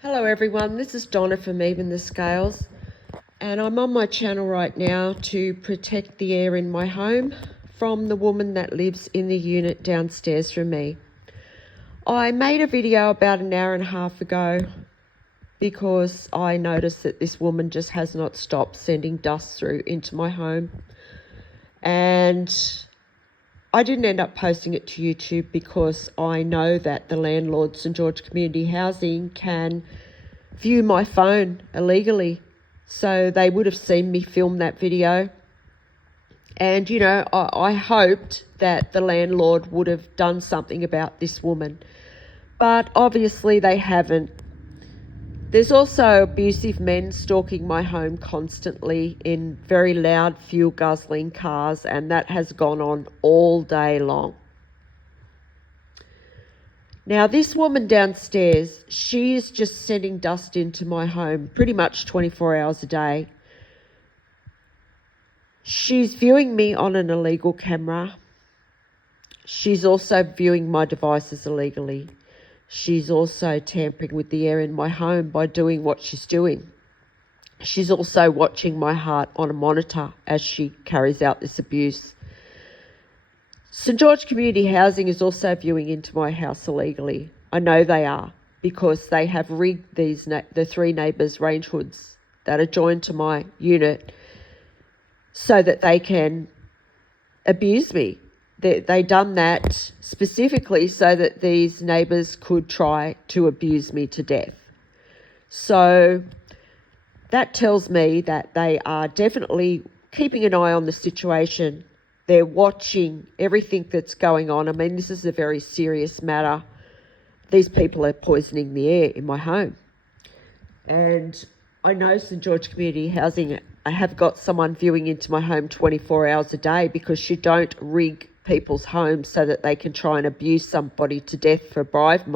Hello everyone, this is Donna from Even the Scales, and I'm on my channel right now to protect the air in my home from the woman that lives in the unit downstairs from me. I made a video about an hour and a half ago because I noticed that this woman just has not stopped sending dust through into my home, and I didn't end up posting it to YouTube because I know that the landlord, StGeorge Community Housing, can view my phone illegally. So they would have seen me film that video. And, you know, I hoped that the landlord would have done something about this woman. But obviously they haven't. There's also abusive men stalking my home constantly in very loud, fuel-guzzling cars, and that has gone on all day long. Now, this woman downstairs, she is just sending dust into my home pretty much 24 hours a day. She's viewing me on an illegal camera. She's also viewing my devices illegally. She's also tampering with the air in my home by doing what she's doing. She's also watching my heart on a monitor as she carries out this abuse. StGeorge Community Housing is also viewing into my house illegally. I know they are, because they have rigged the three neighbours' range hoods that are joined to my unit so that they can abuse me. They done that specifically so that these neighbours could try to abuse me to death. So that tells me that they are definitely keeping an eye on the situation. They're watching everything that's going on. I mean, this is a very serious matter. These people are poisoning the air in my home. And I know StGeorge Community Housing, I have got someone viewing into my home 24 hours a day, because you don't rig people's homes so that they can try and abuse somebody to death for bribe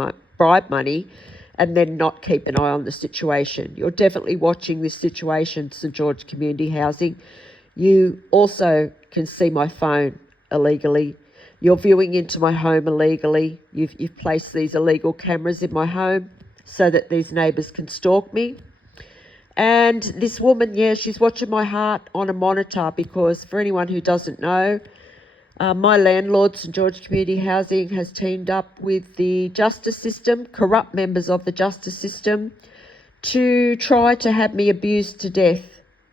money and then not keep an eye on the situation. You're definitely watching this situation, StGeorge Community Housing. You also can see my phone illegally. You're viewing into my home illegally. You've placed these illegal cameras in my home so that these neighbours can stalk me. And this woman, yeah, she's watching my heart on a monitor, because for anyone who doesn't know, my landlord, StGeorge Community Housing, has teamed up with the justice system, corrupt members of the justice system, to try to have me abused to death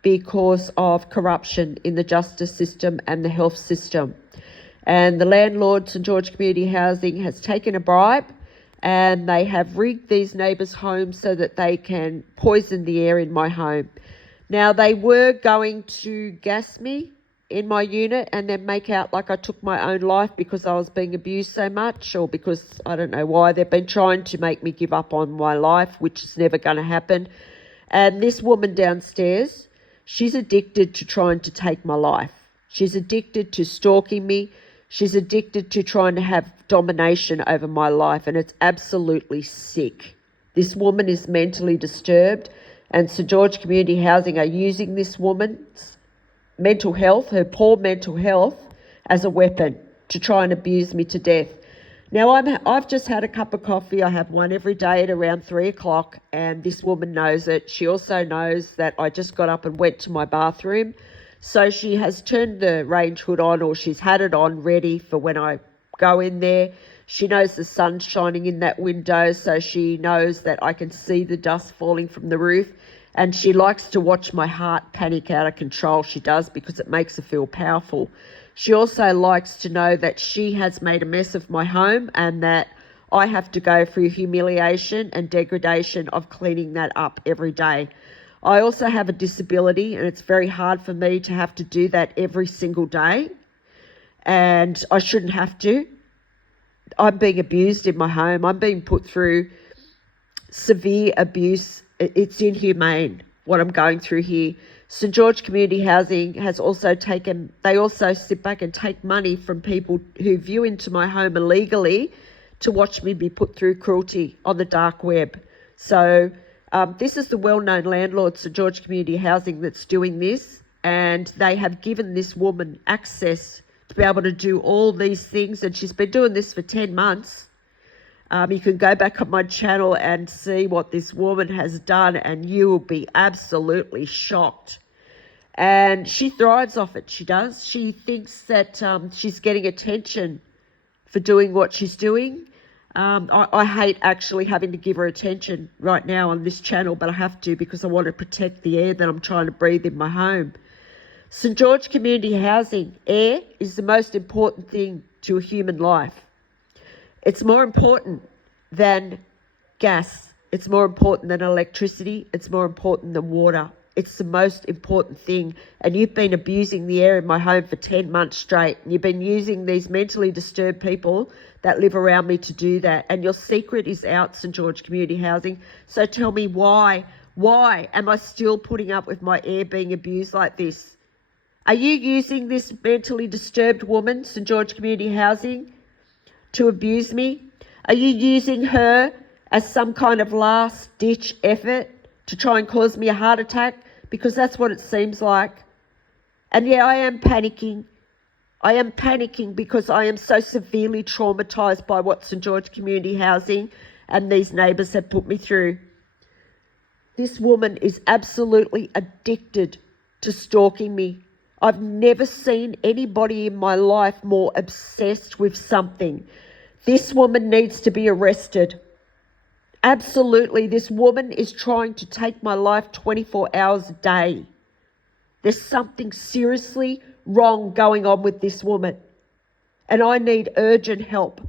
because of corruption in the justice system and the health system. And the landlord, StGeorge Community Housing, has taken a bribe, and they have rigged these neighbours' homes so that they can poison the air in my home. Now, they were going to gas me in my unit and then make out like I took my own life because I was being abused so much, or because I don't know why. They've been trying to make me give up on my life, which is never going to happen. And this woman downstairs, she's addicted to trying to take my life. She's addicted to stalking me. She's addicted to trying to have domination over my life, and it's absolutely sick. This woman is mentally disturbed, and StGeorge Community Housing are using this woman's mental health, her poor mental health, as a weapon to try and abuse me to death. Now, I've just had a cup of coffee. I have one every day at around 3 o'clock, and this woman knows it. She also knows that I just got up and went to my bathroom. So she has turned the range hood on, or she's had it on ready for when I go in there. She knows the sun's shining in that window, so she knows that I can see the dust falling from the roof. And she likes to watch my heart panic out of control. She does, because it makes her feel powerful. She also likes to know that she has made a mess of my home, and that I have to go through humiliation and degradation of cleaning that up every day. I also have a disability, and it's very hard for me to have to do that every single day. And I shouldn't have to. I'm being abused in my home. I'm being put through severe abuse. It's inhumane what I'm going through here. StGeorge Community Housing has also they also sit back and take money from people who view into my home illegally to watch me be put through cruelty on the dark web. So this is the well-known landlord, StGeorge Community Housing, that's doing this, and they have given this woman access to be able to do all these things, and she's been doing this for 10 months. You can go back on my channel and see what this woman has done, and you will be absolutely shocked. And she thrives off it, she does. She thinks that she's getting attention for doing what she's doing. I hate actually having to give her attention right now on this channel, but I have to because I want to protect the air that I'm trying to breathe in my home. St George Community Housing, air is the most important thing to a human life. It's more important than gas. It's more important than electricity. It's more important than water. It's the most important thing. And you've been abusing the air in my home for 10 months straight. And you've been using these mentally disturbed people that live around me to do that. And your secret is out, St George Community Housing. So tell me why? Why am I still putting up with my air being abused like this? Are you using this mentally disturbed woman, St George Community Housing, to abuse me? Are you using her as some kind of last-ditch effort to try and cause me a heart attack? Because that's what it seems like. And yeah, I am panicking. I am panicking because I am so severely traumatised by what St George Community Housing and these neighbours have put me through. This woman is absolutely addicted to stalking me. I've never seen anybody in my life more obsessed with something. This woman needs to be arrested. Absolutely, this woman is trying to take my life 24 hours a day. There's something seriously wrong going on with this woman, and I need urgent help.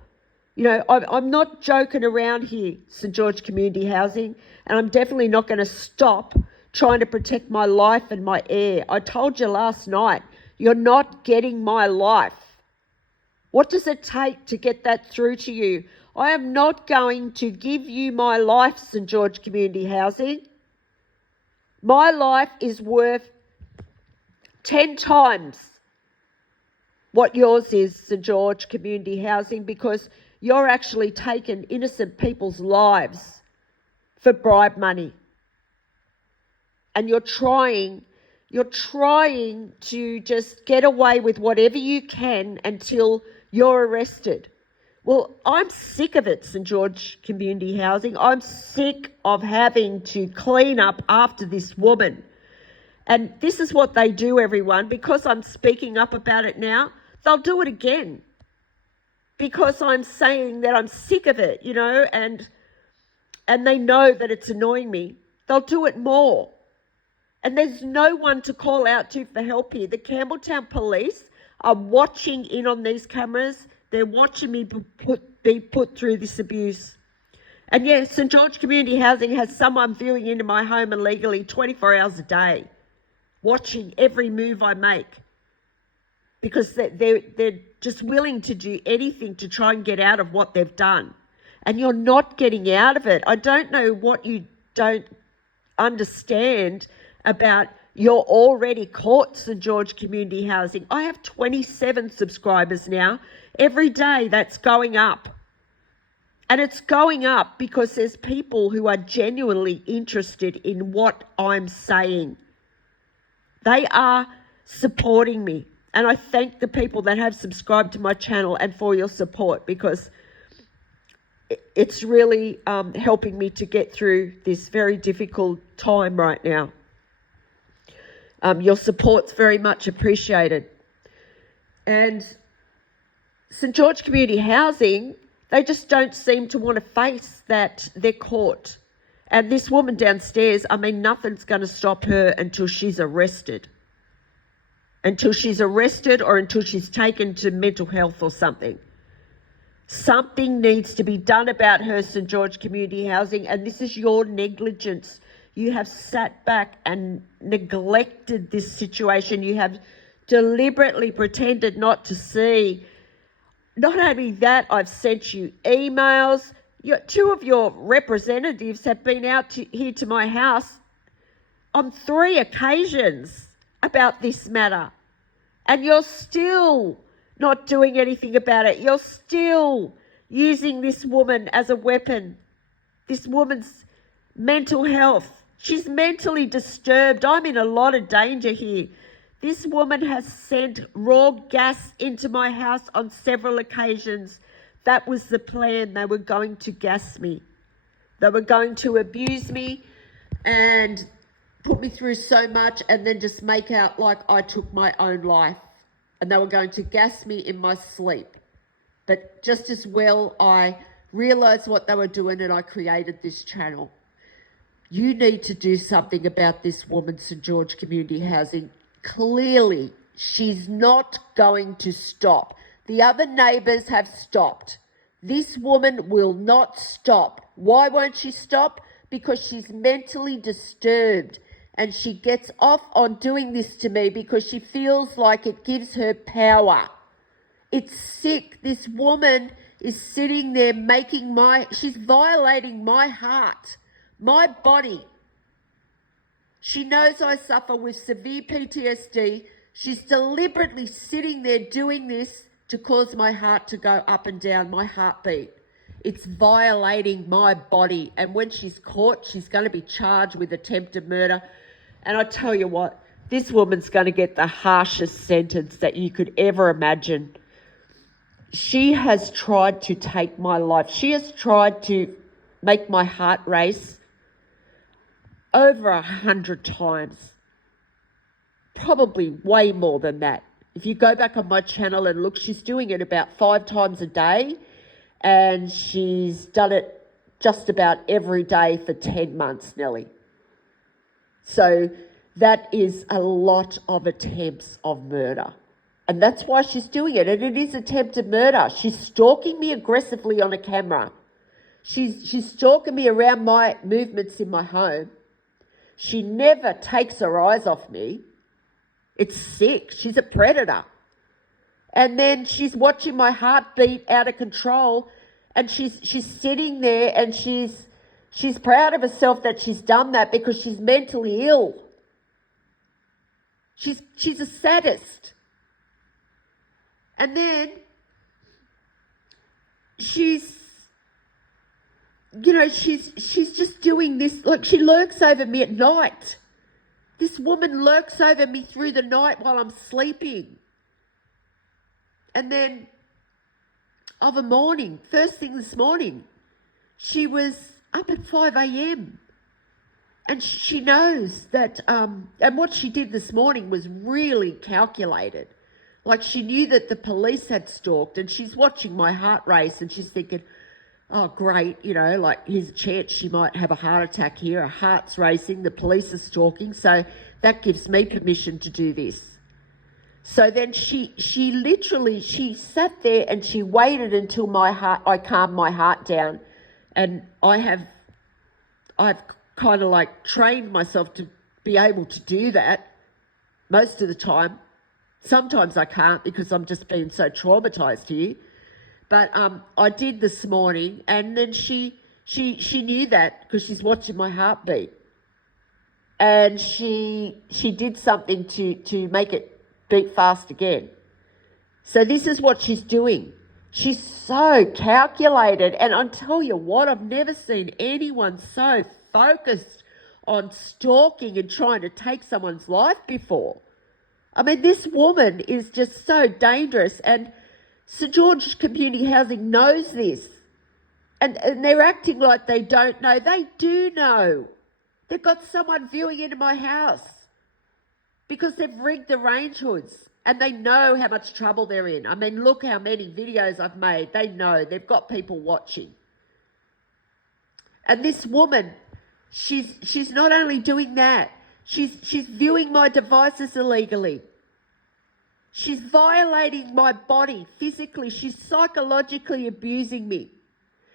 You know, I'm not joking around here, St George Community Housing, and I'm definitely not going to stop trying to protect my life and my air. I told you last night, you're not getting my life. What does it take to get that through to you? I am not going to give you my life, St George Community Housing. My life is worth 10 times what yours is, St George Community Housing, because you're actually taking innocent people's lives for bribe money. And you're trying to just get away with whatever you can until you're arrested. Well, I'm sick of it, St George Community Housing. I'm sick of having to clean up after this woman. And this is what they do, everyone. Because I'm speaking up about it now, they'll do it again. Because I'm saying that I'm sick of it, you know, and they know that it's annoying me. They'll do it more. And there's no one to call out to for help here. The Campbelltown police are watching in on these cameras. They're watching me be put through this abuse. And yes, St George Community Housing has someone viewing into my home illegally 24 hours a day, watching every move I make, because they're just willing to do anything to try and get out of what they've done. And you're not getting out of it. I don't know what you don't understand about you're already caught, St George Community Housing. I have 27 subscribers now. Every day that's going up. And it's going up because there's people who are genuinely interested in what I'm saying. They are supporting me. And I thank the people that have subscribed to my channel and for your support, because it's really helping me to get through this very difficult time right now. Your support's very much appreciated. And St George Community Housing, they just don't seem to want to face that they're caught. And this woman downstairs, I mean, nothing's going to stop her until she's arrested. Until she's arrested or until she's taken to mental health or something. Something needs to be done about her, St George Community Housing, and this is your negligence. You have sat back and neglected this situation. You have deliberately pretended not to see. Not only that, I've sent you emails. Two of your representatives have been out here to my house on 3 occasions about this matter. And you're still not doing anything about it. You're still using this woman as a weapon. This woman's mental health. She's mentally disturbed. I'm in a lot of danger here. This woman has sent raw gas into my house on several occasions. That was the plan. They were going to gas me. They were going to abuse me and put me through so much and then just make out like I took my own life. And they were going to gas me in my sleep. But just as well, I realised what they were doing and I created this channel. You need to do something about this woman, StGeorge Community Housing. Clearly, she's not going to stop. The other neighbours have stopped. This woman will not stop. Why won't she stop? Because she's mentally disturbed. And she gets off on doing this to me because she feels like it gives her power. It's sick. This woman is sitting there she's violating my heart, my body. She knows I suffer with severe PTSD. She's deliberately sitting there doing this to cause my heart to go up and down, my heartbeat. It's violating my body. And when she's caught, she's going to be charged with attempted murder. And I tell you what, this woman's going to get the harshest sentence that you could ever imagine. She has tried to take my life. She has tried to make my heart race over 100 times. Probably way more than that. If you go back on my channel and look, she's doing it about 5 times a day. And she's done it just about every day for 10 months, Nelly. So that is a lot of attempts of murder. And that's why she's doing it. And it is attempted murder. She's stalking me aggressively on a camera. She's stalking me around my movements in my home. She never takes her eyes off me. It's sick. She's a predator. And then she's watching my heartbeat out of control. And she's sitting there and she's proud of herself that she's done that because she's mentally ill. She's a sadist. And then she's just doing this, like she lurks over me at night. This woman lurks over me through the night while I'm sleeping. And then of a morning, first thing this morning, she was up at 5 a.m. And she knows that, and what she did this morning was really calculated. Like she knew that the police had stalked and she's watching my heart race and she's thinking, oh, great, like here's a chance she might have a heart attack here. Her heart's racing, the police are stalking, so that gives me permission to do this. So then she sat there and she waited until I calmed my heart down. And I've kind of like trained myself to be able to do that most of the time. Sometimes I can't because I'm just being so traumatized here. But I did this morning, and then she knew that because she's watching my heartbeat. And she did something to make it beat fast again. So this is what she's doing. She's so calculated. And I'll tell you what, I've never seen anyone so focused on stalking and trying to take someone's life before. I mean, this woman is just so dangerous. And StGeorge Community Housing knows this. And they're acting like they don't know. They do know. They've got someone viewing into my house because they've rigged the range hoods and they know how much trouble they're in. I mean, look how many videos I've made. They know. They've got people watching. And this woman, she's not only doing that, she's viewing my devices illegally. She's violating my body physically. She's psychologically abusing me.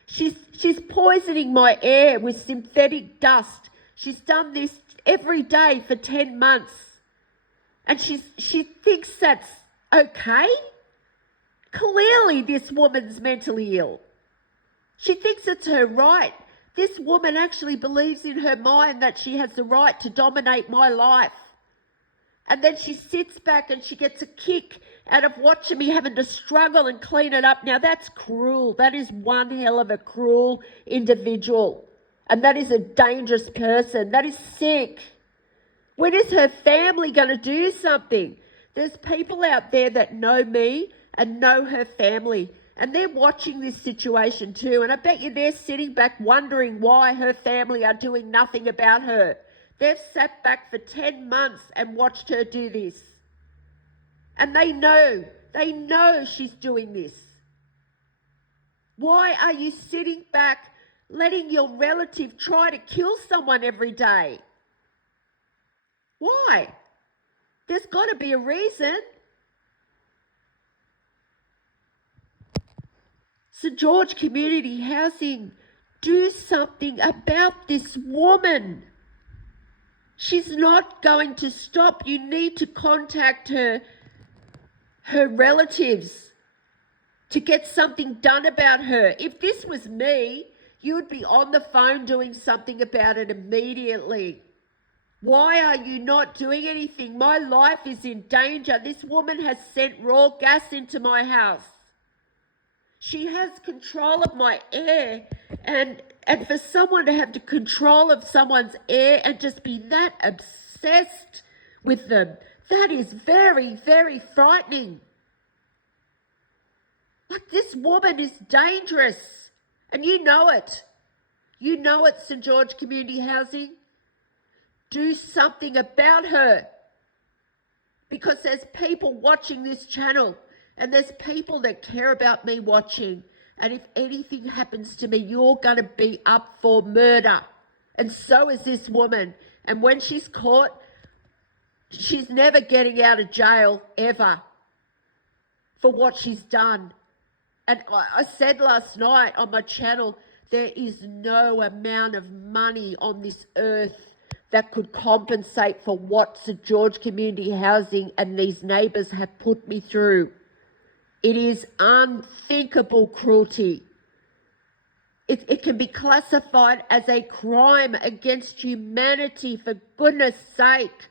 She's poisoning my air with synthetic dust. She's done this every day for 10 months. And she thinks that's okay? Clearly this woman's mentally ill. She thinks it's her right. This woman actually believes in her mind that she has the right to dominate my life. And then she sits back and she gets a kick out of watching me having to struggle and clean it up. Now that's cruel. That is one hell of a cruel individual. And that is a dangerous person. That is sick. When is her family going to do something? There's people out there that know me and know her family. And they're watching this situation too. And I bet you they're sitting back wondering why her family are doing nothing about her. They've sat back for 10 months and watched her do this. And they know she's doing this. Why are you sitting back letting your relative try to kill someone every day? Why? There's got to be a reason. StGeorge Community Housing, do something about this woman. She's not going to stop. You need to contact her relatives to get something done about her. If this was me, you would be on the phone doing something about it immediately. Why are you not doing anything? My life is in danger. This woman has sent raw gas into my house. She has control of my air, and for someone to have the control of someone's air and just be that obsessed with them, that is very, very frightening. Like, this woman is dangerous, and you know it. You know it, StGeorge Community Housing. Do something about her, because there's people watching this channel. And there's people that care about me watching. And if anything happens to me, you're going to be up for murder. And so is this woman. And when she's caught, she's never getting out of jail ever for what she's done. And I said last night on my channel, there is no amount of money on this earth that could compensate for what StGeorge Community Housing and these neighbours have put me through. It is unthinkable cruelty. It can be classified as a crime against humanity, for goodness sake.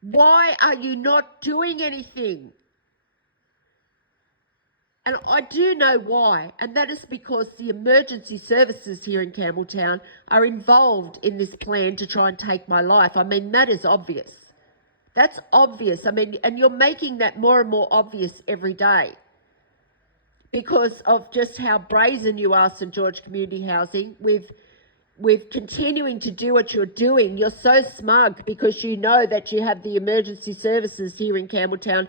Why are you not doing anything? And I do know why, and that is because the emergency services here in Campbelltown are involved in this plan to try and take my life. I mean, that is obvious. That's obvious. I mean, and you're making that more and more obvious every day because of just how brazen you are, StGeorge Community Housing, with continuing to do what you're doing. You're so smug because you know that you have the emergency services here in Campbelltown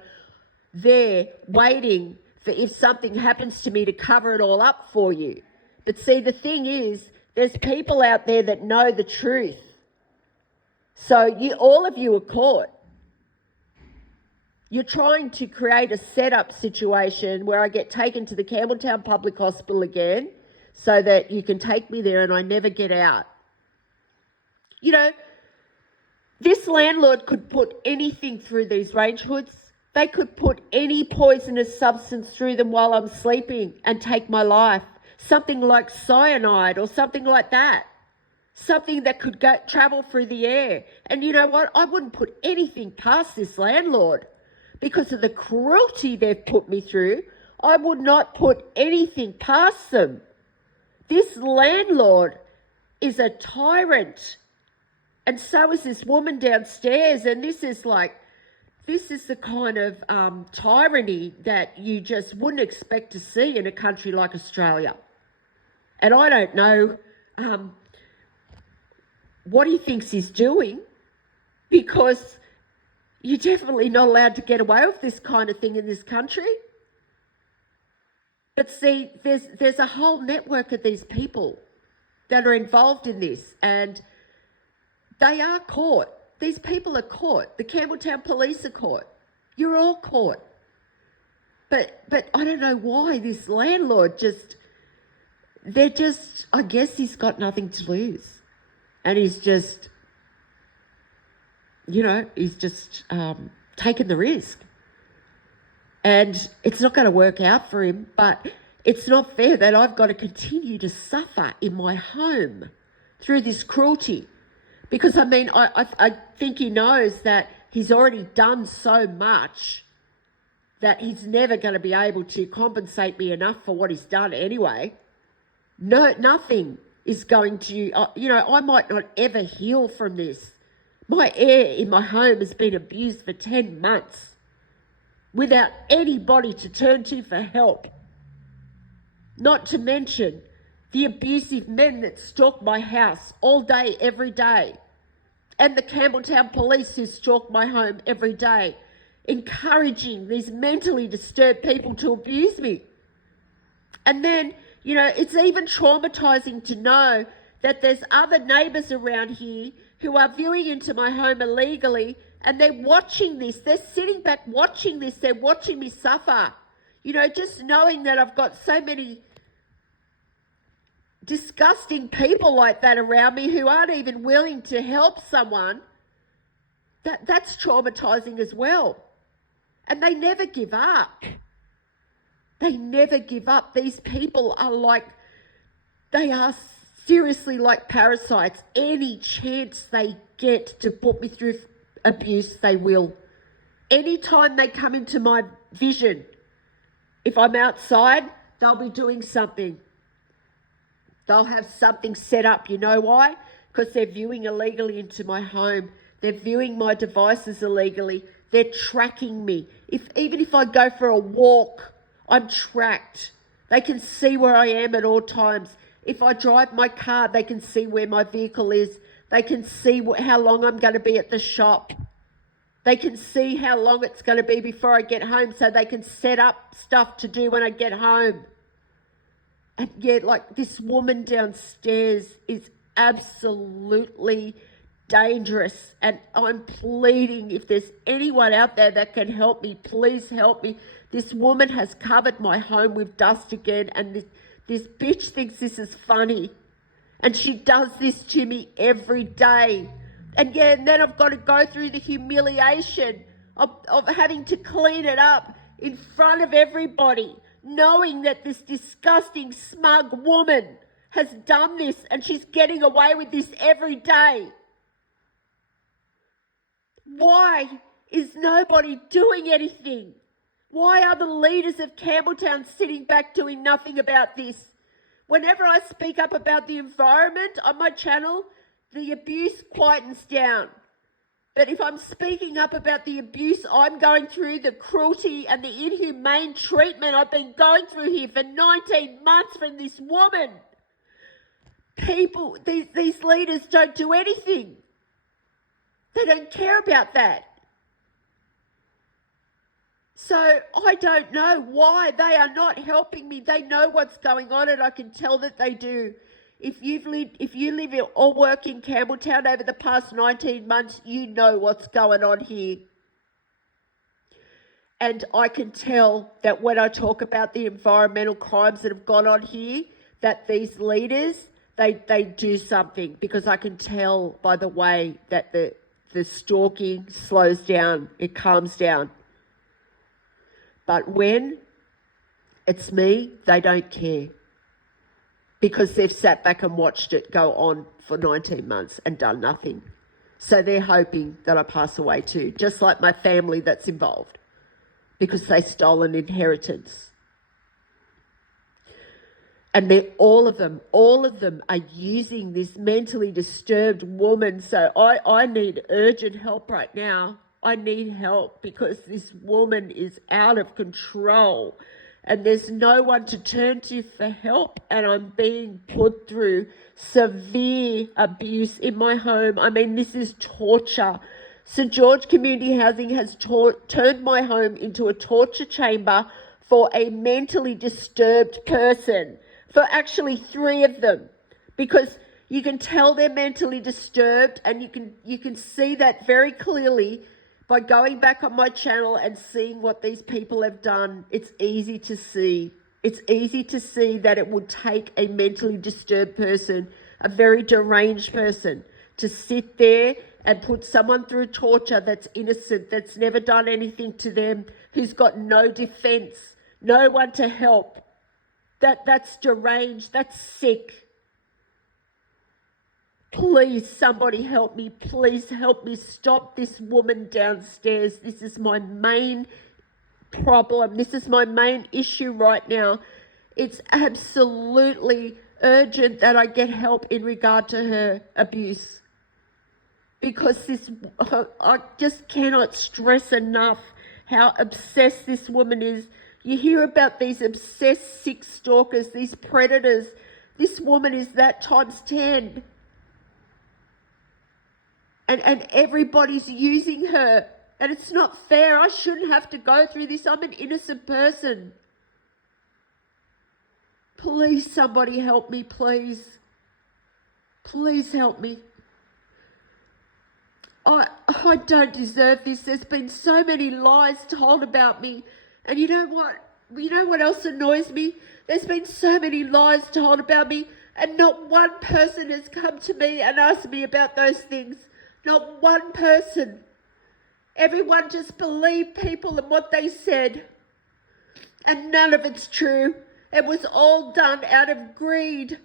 there waiting for if something happens to me to cover it all up for you. But see, the thing is, there's people out there that know the truth. So all of you are caught. You're trying to create a setup situation where I get taken to the Campbelltown Public Hospital again so that you can take me there and I never get out. You know, this landlord could put anything through these range hoods. They could put any poisonous substance through them while I'm sleeping and take my life. Something like cyanide or something like that. Something that could travel through the air. And you know what? I wouldn't put anything past this landlord. Because of the cruelty they've put me through, I would not put anything past them. This landlord is a tyrant. And so is this woman downstairs. And this is the kind of tyranny that you just wouldn't expect to see in a country like Australia. And I don't know what he thinks he's doing, because you're definitely not allowed to get away with this kind of thing in this country. But see, there's a whole network of these people that are involved in this, and they are caught. These people are caught. The Campbelltown police are caught. You're all caught. But I don't know why this landlord I guess he's got nothing to lose. And he's just, taken the risk. And it's not going to work out for him, but it's not fair that I've got to continue to suffer in my home through this cruelty. Because, I mean, I think he knows that he's already done so much that he's never going to be able to compensate me enough for what he's done anyway. No, nothing is going to, I might not ever heal from this. My air in my home has been abused for 10 months without anybody to turn to for help. Not to mention the abusive men that stalk my house all day, every day. And the Campbelltown police who stalk my home every day, encouraging these mentally disturbed people to abuse me. And then, you know, it's even traumatizing to know that there's other neighbours around here who are viewing into my home illegally, and they're watching this. They're sitting back watching this. They're watching me suffer. You know, just knowing that I've got so many disgusting people like that around me who aren't even willing to help someone, that's traumatizing as well. And they never give up. They never give up. These people are like, they are seriously like parasites. Any chance they get to put me through abuse, they will. Anytime they come into my vision, if I'm outside, they'll be doing something. They'll have something set up. You know why? Because they're viewing illegally into my home. They're viewing my devices illegally. They're tracking me. Even if I go for a walk, I'm tracked. They can see where I am at all times. If I drive my car, they can see where my vehicle is. They can see how long I'm going to be at the shop. They can see how long it's going to be before I get home, so they can set up stuff to do when I get home. And yet, like, this woman downstairs is absolutely dangerous. And I'm pleading, if there's anyone out there that can help me, please help me. This woman has covered my home with dust again, and this bitch thinks this is funny. And she does this to me every day. And yeah, and then I've got to go through the humiliation of having to clean it up in front of everybody, knowing that this disgusting, smug woman has done this and she's getting away with this every day. Why is nobody doing anything? Why are the leaders of Campbelltown sitting back doing nothing about this? Whenever I speak up about the environment on my channel, the abuse quietens down. But if I'm speaking up about the abuse I'm going through, the cruelty and the inhumane treatment I've been going through here for 19 months from this woman, people, these leaders don't do anything. They don't care about that. So I don't know why they are not helping me. They know what's going on, and I can tell that they do. If you live or work in Campbelltown over the past 19 months, you know what's going on here. And I can tell that when I talk about the environmental crimes that have gone on here, that these leaders, they do something, because I can tell by the way that the stalking slows down, it calms down. But when it's me, they don't care, because they've sat back and watched it go on for 19 months and done nothing. So they're hoping that I pass away too, just like my family that's involved, because they stole an inheritance. And all of them are using this mentally disturbed woman. So I need urgent help right now. I need help, because this woman is out of control and there's no one to turn to for help, and I'm being put through severe abuse in my home. I mean, this is torture. StGeorge Community Housing has turned my home into a torture chamber for a mentally disturbed person, for actually 3 of them, because you can tell they're mentally disturbed, and you can see that very clearly by going back on my channel and seeing what these people have done. It's easy to see. It's easy to see that it would take a mentally disturbed person, a very deranged person, to sit there and put someone through torture that's innocent, that's never done anything to them, who's got no defense, no one to help. That's deranged, that's sick. Please, somebody help me. Please help me stop this woman downstairs. This is my main problem. This is my main issue right now. It's absolutely urgent that I get help in regard to her abuse, because I just cannot stress enough how obsessed this woman is. You hear about these obsessed, sick stalkers, these predators. This woman is that times 10. And everybody's using her. And it's not fair. I shouldn't have to go through this. I'm an innocent person. Please, somebody help me, please. Please help me. I don't deserve this. There's been so many lies told about me. And you know what? You know what else annoys me? There's been so many lies told about me, and not one person has come to me and asked me about those things. Not one person. Everyone just believed people and what they said. And none of it's true. It was all done out of greed.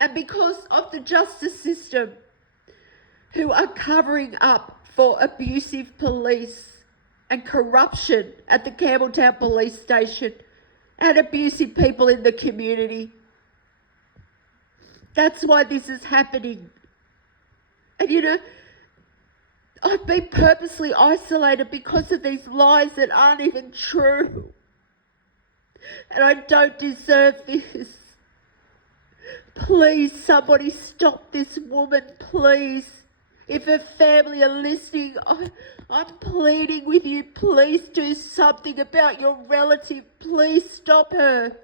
And because of the justice system, who are covering up for abusive police and corruption at the Campbelltown police station and abusive people in the community. That's why this is happening. And you know, I've been purposely isolated because of these lies that aren't even true. And I don't deserve this. Please, somebody stop this woman, please. If her family are listening, I'm pleading with you, please do something about your relative. Please stop her.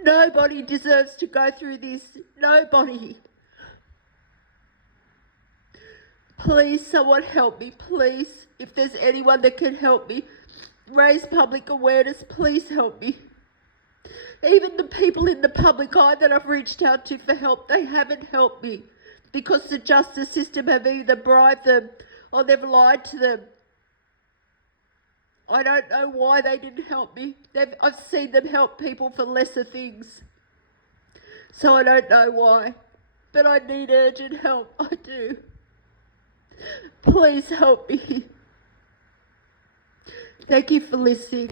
Nobody deserves to go through this. Nobody. Please, someone help me, please. If there's anyone that can help me, raise public awareness, please help me. Even the people in the public eye that I've reached out to for help, they haven't helped me because the justice system have either bribed them or they've lied to them. I don't know why they didn't help me. I've seen them help people for lesser things. So I don't know why. But I need urgent help. I do. Please help me. Thank you for listening.